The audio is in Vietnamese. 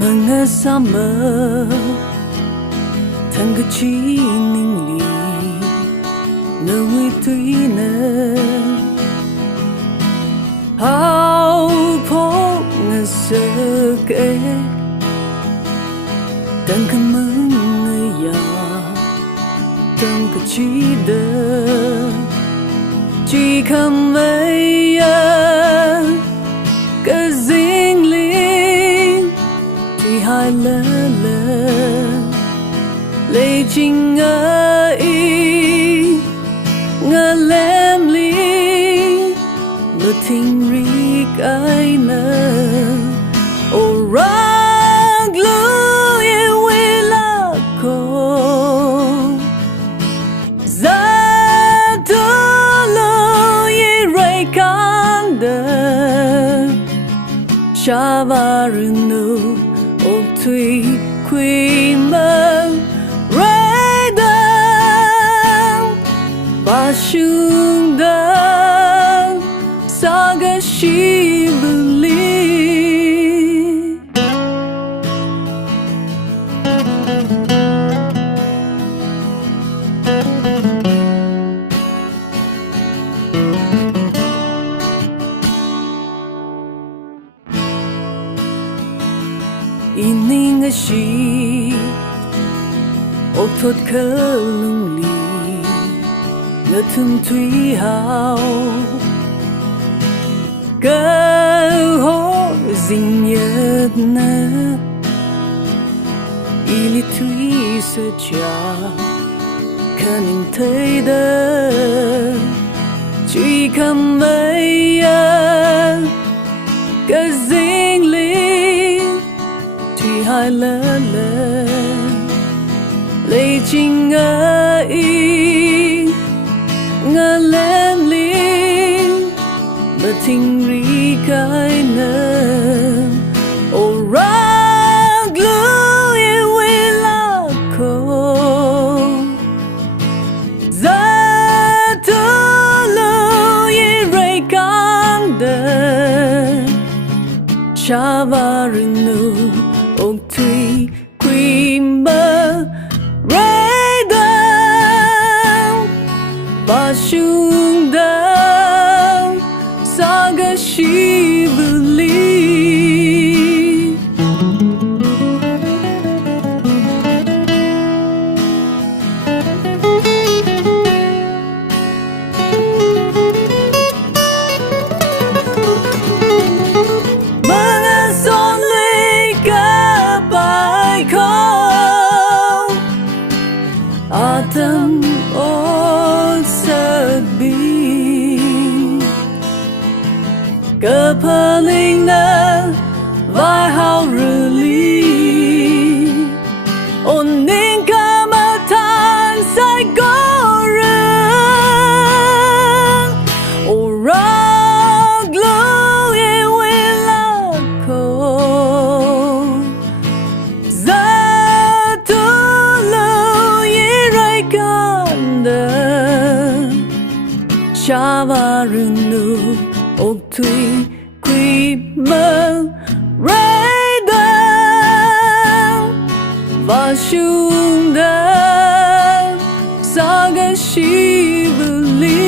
mengesama thang chi ning li na wi tui na how po ngase ke dan ke mengaya dan ke chi de chỉ không mấy cái riêng linh chỉ hai lần lấy chính ai ngờ lem linh mà thình ri cái nơ ô răng lưu yêu we la cô Shavarunu of Tui Queen Raiden Bashunda Saga Shibuli Ining a she O thot lung li Ngơ thum tui hao Cơ hô dinh nhật na Ili tui sơ cha Khả ninh thấy đơ Chỉ khăm mấy Cơ dinh linh hai lần lấy chính ai ngờ lem linh mà thình ri cái nơ ô răng lưu yêu we la cô za tu lưu ye ray can de shavarinu ông Tui Queen Raiden Bashunda Saga Shibuli Atam ol sabi Kepaling na vai hao ruli Oning kamatan sai goren Orang glow ye wilako Shavarunu of Tui Queen Raiden Vashunda Saga Shibuli